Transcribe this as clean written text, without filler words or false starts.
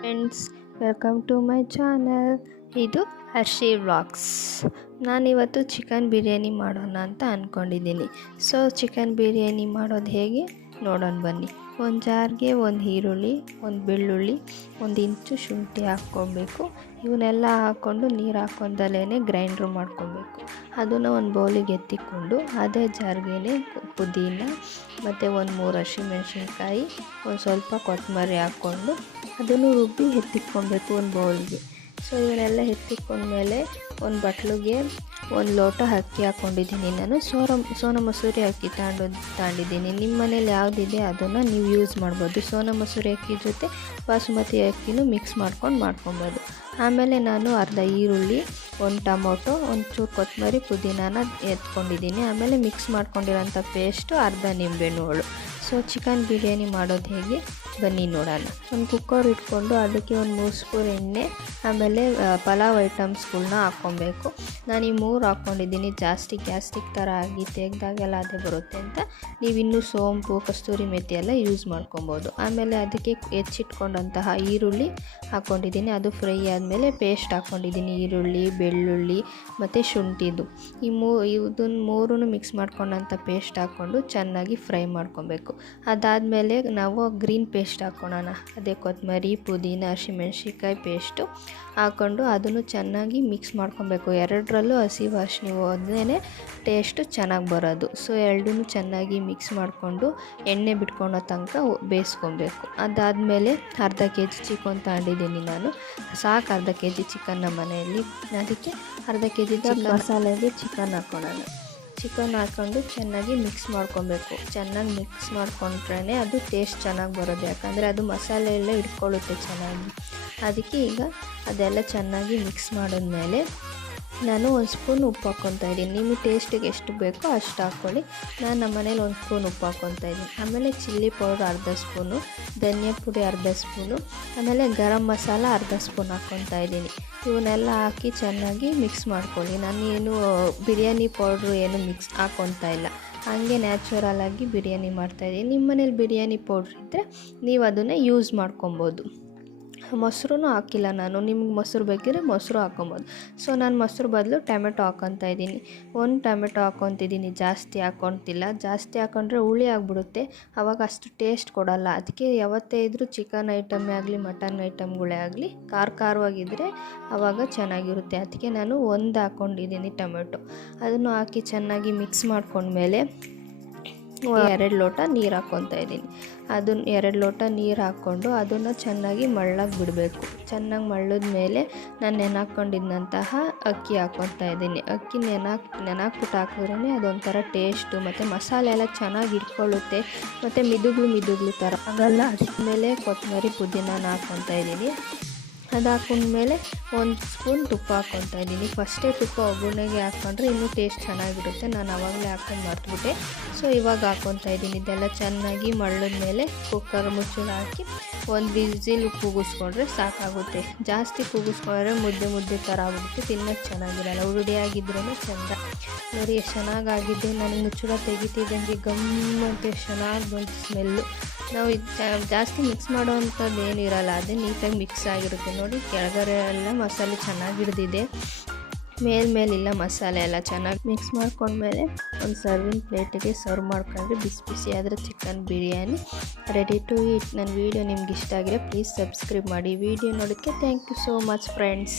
Friends, welcome to my channel. ಇದು Harshi vlogs. ನಾನಿವತ್ತು chicken biryani ಮಾಡೋಣ ಅಂತ ಅಂದ್ಕೊಂಡಿದ್ದೀನಿ. ಸೊ ಚಿಕನ್ ಬಿರಿಯಾನಿ ಮಾಡೋದು ಹೇಗೆ ನೋಡೋಣ ಬನ್ನಿ. ಒಂದು ಜಾರ್ಗೆ ಒಂದು ಈರುಳ್ಳಿ, ಒಂದು ಬೆಳ್ಳುಳ್ಳಿ, ಒಂದು ಇಂಚು ಶುಂಠಿ ಹಾಕ್ಕೊಬೇಕು. ಇವನ್ನೆಲ್ಲ ಹಾಕ್ಕೊಂಡು ನೀರು ಹಾಕ್ಕೊಂಡಲೇ ಗ್ರೈಂಡ್ರ್ ಮಾಡ್ಕೊಬೇಕು. ಅದನ್ನು ಒಂದು ಬೌಲಿಗೆ ಎತ್ತಿಕೊಂಡು ಅದೇ ಜಾರ್ಗೆ ಪುದೀನ ಮತ್ತು ಒಂದು 3 ಹಸಿಮೆಣ್ಸಿನ್ಕಾಯಿ, ಒಂದು ಸ್ವಲ್ಪ ಕೊತ್ತಂಬರಿ ಹಾಕ್ಕೊಂಡು ಅದನ್ನು ರುಬ್ಬಿ ಎತ್ತಿಕ್ಕೊಬೇಕು ಒಂದು ಬೌಲ್ಗೆ. ಸೊ ಇವನ್ನೆಲ್ಲ ಎತ್ತಿಕ್ಕೊಂಡ್ಮೇಲೆ ಒಂದು ಬಟ್ಲಿಗೆ 1 ಲೋಟ ಅಕ್ಕಿ ಹಾಕ್ಕೊಂಡಿದ್ದೀನಿ. ನಾನು ಸೋನಾ ಮಸೂರಿ ಅಕ್ಕಿ ತಗೊಂಡಿದ್ದೀನಿ. ನಿಮ್ಮ ಮನೇಲಿ ಯಾವುದಿದೆ ಅದನ್ನು ನೀವು ಯೂಸ್ ಮಾಡ್ಬೋದು. ಸೋನಾ ಮಸೂರಿ ಅಕ್ಕಿ ಜೊತೆ ಬಾಸುಮತಿ ಅಕ್ಕಿನೂ ಮಿಕ್ಸ್ ಮಾಡ್ಕೊಬೋದು. ಆಮೇಲೆ ನಾನು ಅರ್ಧ ಈರುಳ್ಳಿ, ಒಂದು ಟೊಮೊಟೊ, ಒಂಚೂರು ಕೊತ್ತಂಬರಿ, ಪುದೀನಾನ ಎತ್ಕೊಂಡಿದ್ದೀನಿ. ಆಮೇಲೆ ಮಿಕ್ಸ್ ಮಾಡ್ಕೊಂಡಿರೋಂಥ ಪೇಸ್ಟು ಅರ್ಧ ನಿಂಬೆಹಣ್ಣು. ಸೊ ಚಿಕನ್ ಬಿರಿಯಾನಿ ಮಾಡೋದು ಹೇಗೆ ಬನ್ನಿ ನೋಡೋಣ. ಒಂದು ಕುಕ್ಕರ್ ಇಟ್ಕೊಂಡು ಅದಕ್ಕೆ ಒಂದು 3 ಸ್ಪೂನ್ ಎಣ್ಣೆ, ಆಮೇಲೆ ಪಲಾವ್ ಐಟಮ್ಸ್ಗಳ್ನ ಹಾಕ್ಕೊಬೇಕು. ನಾನು ಈ 3 ಹಾಕ್ಕೊಂಡಿದ್ದೀನಿ. ಜಾಸ್ತಿ ಗ್ಯಾಸ್ಟ್ರಿಕ್ ಥರ ಆಗಿ ತೆಗ್ದಾಗೆಲ್ಲ ಅದೇ ಬರುತ್ತೆ ಅಂತ ನೀವು ಇನ್ನೂ ಸೋಂಪು, ಕಸ್ತೂರಿ ಮೆಥಿ ಎಲ್ಲ ಯೂಸ್ ಮಾಡ್ಕೊಬೋದು. ಆಮೇಲೆ ಅದಕ್ಕೆ ಹೆಚ್ಚಿಟ್ಕೊಂಡಂತಹ ಈರುಳ್ಳಿ ಹಾಕ್ಕೊಂಡಿದ್ದೀನಿ. ಅದು ಫ್ರೈ ಆದಮೇಲೆ ಪೇಸ್ಟ್ ಹಾಕ್ಕೊಂಡಿದ್ದೀನಿ, ಈರುಳ್ಳಿ, ಬೆಳ್ಳುಳ್ಳಿ ಮತ್ತು ಶುಂಠಿದು. ಇದನ್ನು 3 ಮಿಕ್ಸ್ ಮಾಡ್ಕೊಂಡಂಥ ಪೇಸ್ಟ್ ಹಾಕ್ಕೊಂಡು ಚೆನ್ನಾಗಿ ಫ್ರೈ ಮಾಡ್ಕೊಬೇಕು. ಅದಾದಮೇಲೆ ನಾವು ಗ್ರೀನ್ ಪೇಸ್ಟ್ ಹಾಕ್ಕೊಳ್ಳೋಣ. ಅದೇ ಕೊತ್ತಂಬರಿ, ಪುದೀನ, ಹಸಿಮೆಣ್ಸಿನ್ಕಾಯಿ ಪೇಸ್ಟು ಹಾಕ್ಕೊಂಡು ಅದನ್ನು ಚೆನ್ನಾಗಿ ಮಿಕ್ಸ್ ಮಾಡ್ಕೊಬೇಕು. ಎರಡರಲ್ಲೂ ಹಸಿ ವಾಸನೆ ಹೋದ್ರೇ ಟೇಸ್ಟು ಚೆನ್ನಾಗಿ ಬರೋದು. ಸೊ ಎರಡನ್ನೂ ಚೆನ್ನಾಗಿ ಮಿಕ್ಸ್ ಮಾಡಿಕೊಂಡು ಎಣ್ಣೆ ಬಿಟ್ಕೊಳೋ ತನಕ ಬೇಯಿಸ್ಕೊಬೇಕು. ಅದಾದಮೇಲೆ ಅರ್ಧ kg ಚಿಕನ್ ತಗೊಂಡಿದ್ದೀನಿ ನಾನು. ಸಾಕು ಅರ್ಧ kg ಚಿಕನ್ ನಮ್ಮ ಮನೆಯಲ್ಲಿ. ಅದಕ್ಕೆ ಅರ್ಧ kg ಮಸಾಲೆಗೆ ಚಿಕನ್ ಹಾಕ್ಕೊಳ್ಳೋಣ. ಚಿಕನ್ ಹಾಕ್ಕೊಂಡು ಚೆನ್ನಾಗಿ ಮಿಕ್ಸ್ ಮಾಡ್ಕೊಬೇಕು. ಚೆನ್ನಾಗಿ ಮಿಕ್ಸ್ ಮಾಡ್ಕೊಂಡ್ರೇ ಅದು ಟೇಸ್ಟ್ ಚೆನ್ನಾಗಿ ಬರೋದು. ಯಾಕಂದರೆ ಅದು ಮಸಾಲೆ ಎಲ್ಲ ಇಟ್ಕೊಳ್ಳುತ್ತೆ ಚೆನ್ನಾಗಿ. ಅದಕ್ಕೆ ಈಗ ಅದೆಲ್ಲ ಚೆನ್ನಾಗಿ ಮಿಕ್ಸ್ ಮಾಡಿದ್ಮೇಲೆ ನಾನು 1 ಸ್ಪೂನ್ ಉಪ್ಪು ಹಾಕ್ಕೊತಾಯಿದ್ದೀನಿ. ನಿಮಗೆ ಟೇಸ್ಟಿಗೆ ಎಷ್ಟು ಬೇಕೋ ಅಷ್ಟು ಹಾಕ್ಕೊಳ್ಳಿ. ನಾನು ನಮ್ಮ ಮನೇಲಿ 1 ಸ್ಪೂನ್ ಉಪ್ಪು ಹಾಕ್ಕೊತಾಯಿದ್ದೀನಿ. ಆಮೇಲೆ ಚಿಲ್ಲಿ ಪೌಡ್ರ್ ಅರ್ಧ ಸ್ಪೂನು, ಧನಿಯಾ ಪುಡಿ ಅರ್ಧ ಸ್ಪೂನು, ಆಮೇಲೆ ಗರಂ ಮಸಾಲ ಅರ್ಧ ಸ್ಪೂನ್ ಹಾಕ್ಕೊತಾಯಿದ್ದೀನಿ. ಇವನ್ನೆಲ್ಲ ಹಾಕಿ ಚೆನ್ನಾಗಿ ಮಿಕ್ಸ್ ಮಾಡ್ಕೊಳ್ಳಿ. ನಾನೇನು ಬಿರಿಯಾನಿ ಪೌಡ್ರು ಏನು ಹಾಕ್ಕೊತಾ ಇಲ್ಲ, ಹಾಗೆ ನ್ಯಾಚುರಲಾಗಿ ಬಿರಿಯಾನಿ ಮಾಡ್ತಾಯಿದ್ದೀನಿ. ನಿಮ್ಮ ಮನೇಲಿ ಬಿರಿಯಾನಿ ಪೌಡ್ರ್ ಇದ್ದರೆ ನೀವು ಅದನ್ನು ಯೂಸ್ ಮಾಡ್ಕೊಬೋದು. ಮೊಸರು ಹಾಕಿಲ್ಲ ನಾನು. ನಿಮ್ಗೆ ಮೊಸರು ಬೇಕಿದ್ರೆ ಮೊಸರು ಹಾಕ್ಕೊಬೋದು. ಸೊ ನಾನು ಮೊಸರು ಬದಲು ಟೊಮೆಟೊ ಹಾಕ್ಕೊತಾ ಇದ್ದೀನಿ. 1 ಟೊಮೆಟೊ ಹಾಕ್ಕೊತಿದ್ದೀನಿ, ಜಾಸ್ತಿ ಹಾಕ್ಕೊತಿಲ್ಲ. ಜಾಸ್ತಿ ಹಾಕ್ಕೊಂಡ್ರೆ ಹುಳಿ ಆಗಿಬಿಡುತ್ತೆ, ಆವಾಗ ಅಷ್ಟು ಟೇಸ್ಟ್ ಕೊಡೋಲ್ಲ. ಅದಕ್ಕೆ ಯಾವತ್ತೇ ಇದ್ದರೂ ಚಿಕನ್ ಐಟಮೇ ಆಗಲಿ, ಮಟನ್ ಐಟಮ್ಗಳೇ ಆಗಲಿ ಖಾರವಾಗಿದ್ದರೆ ಆವಾಗ ಚೆನ್ನಾಗಿರುತ್ತೆ. ಅದಕ್ಕೆ ನಾನು 1 ಹಾಕ್ಕೊಂಡಿದ್ದೀನಿ ಟೊಮೆಟೊ. ಅದನ್ನು ಹಾಕಿ ಚೆನ್ನಾಗಿ ಮಿಕ್ಸ್ ಮಾಡ್ಕೊಂಡ್ಮೇಲೆ 2 ಲೋಟ ನೀರು ಹಾಕ್ಕೊತಾ ಇದ್ದೀನಿ. ಅದನ್ನು 2 ಲೋಟ ನೀರು ಹಾಕ್ಕೊಂಡು ಅದನ್ನು ಚೆನ್ನಾಗಿ ಮಳ್ಳಾಗಿ ಬಿಡಬೇಕು. ಚೆನ್ನಾಗಿ ಮಳ್ಳದ ಮೇಲೆ ನಾನು ನೆನಾಕ್ಕೊಂಡಿದ್ದಂತಹ ಅಕ್ಕಿ ಹಾಕ್ಕೊತಾ ಇದ್ದೀನಿ. ಅಕ್ಕಿ ನೆನಾಕ್ಬಿಟ್ಟು ಹಾಕಿದ್ರೇ ಅದೊಂಥರ ಟೇಸ್ಟು ಮತ್ತು ಮಸಾಲೆ ಎಲ್ಲ ಚೆನ್ನಾಗಿ ಇಟ್ಕೊಳ್ಳುತ್ತೆ ಮತ್ತು ಮಿದುಗಳು ಥರ ಆಗಲ್ಲ. ಅದಕ್ಕೆ ಮೇಲೆ ಕೊತ್ತಂಬರಿ, ಪುದೀನಾನ ಹಾಕ್ಕೊತಾ ಇದ್ದೀನಿ. ಅದು ಹಾಕ್ಕೊಂಡ್ಮೇಲೆ 1 ಸ್ಪೂನ್ ತುಪ್ಪ ಹಾಕ್ಕೊತಾ ಇದ್ದೀನಿ. ಫಸ್ಟೇ ತುಪ್ಪ ಒಗ್ಗರಣೆಗೆ ಹಾಕ್ಕೊಂಡ್ರೆ ಇನ್ನೂ ಟೇಸ್ಟ್ ಚೆನ್ನಾಗಿರುತ್ತೆ. ನಾನು ಆವಾಗಲೇ ಹಾಕ್ಕೊಂಡು ಮರ್ತುಬಿಟ್ಟೆ. ಸೊ ಇವಾಗ ಹಾಕ್ಕೊತಾ ಇದ್ದೀನಿ. ಇದೆಲ್ಲ ಚೆನ್ನಾಗಿ ಮಳ್ಳದ ಮೇಲೆ ಕುಕ್ಕರ್ ಮುಚ್ಚಳ ಹಾಕಿ 1 ವಿಸಿಲ್ ಕೂಗಿಸ್ಕೊಂಡ್ರೆ ಸಾಕಾಗುತ್ತೆ. ಜಾಸ್ತಿ ಕೂಗಿಸ್ಕೊಂಡ್ರೆ ಮುದ್ದೆ ಥರ ಆಗ್ಬಿಡುತ್ತೆ, ತಿನ್ನೋಕ್ಕೆ ಚೆನ್ನಾಗಿರಲ್ಲ. ಉರುಡಿಯಾಗಿದ್ರೇ ಚೆಂದ. ನೋಡಿ ಎಷ್ಟು ಚೆನ್ನಾಗಾಗಿದೆ. ನನಗೆ ಮುಚ್ಚಳ ತೆಗಿತಿದ್ದಂಗೆ ಗಮ್ ಅಂತ ಎಷ್ಟು ಚೆನ್ನಾಗಿ ಬಂತು ಸ್ಮೆಲ್ಲು. ನಾವು ಜಾಸ್ತಿ ಮಿಕ್ಸ್ ಮಾಡೋವಂಥದ್ದು ಏನಿರಲ್ಲ, ಅದೇ ನೀಟಾಗಿ ಮಿಕ್ಸ್ ಆಗಿರುತ್ತೆ. ನೋಡಿ ಕೆಳಗಡೆ ಎಲ್ಲ ಮಸಾಲೆ ಚೆನ್ನಾಗಿ ಹಿಡಿದಿದೆ, ಮೇಲಿಲ್ಲ ಮಸಾಲೆ ಎಲ್ಲ ಚೆನ್ನಾಗಿ ಮಿಕ್ಸ್ ಮಾಡ್ಕೊಂಡ್ಮೇಲೆ ಒಂದು ಸರ್ವಿಂಗ್ ಪ್ಲೇಟಿಗೆ ಸರ್ವ್ ಮಾಡ್ಕೊಂಡ್ರೆ ಬಿಸಿ ಆದರೆ chicken biryani ready to eat. ನನ್ನ ವೀಡಿಯೋ ನಿಮ್ಗೆ ಇಷ್ಟ ಆಗಿದ್ರೆ ಪ್ಲೀಸ್ ಸಬ್ಸ್ಕ್ರೈಬ್ ಮಾಡಿ. ವೀಡಿಯೋ ನೋಡೋಕ್ಕೆ thank you so much friends.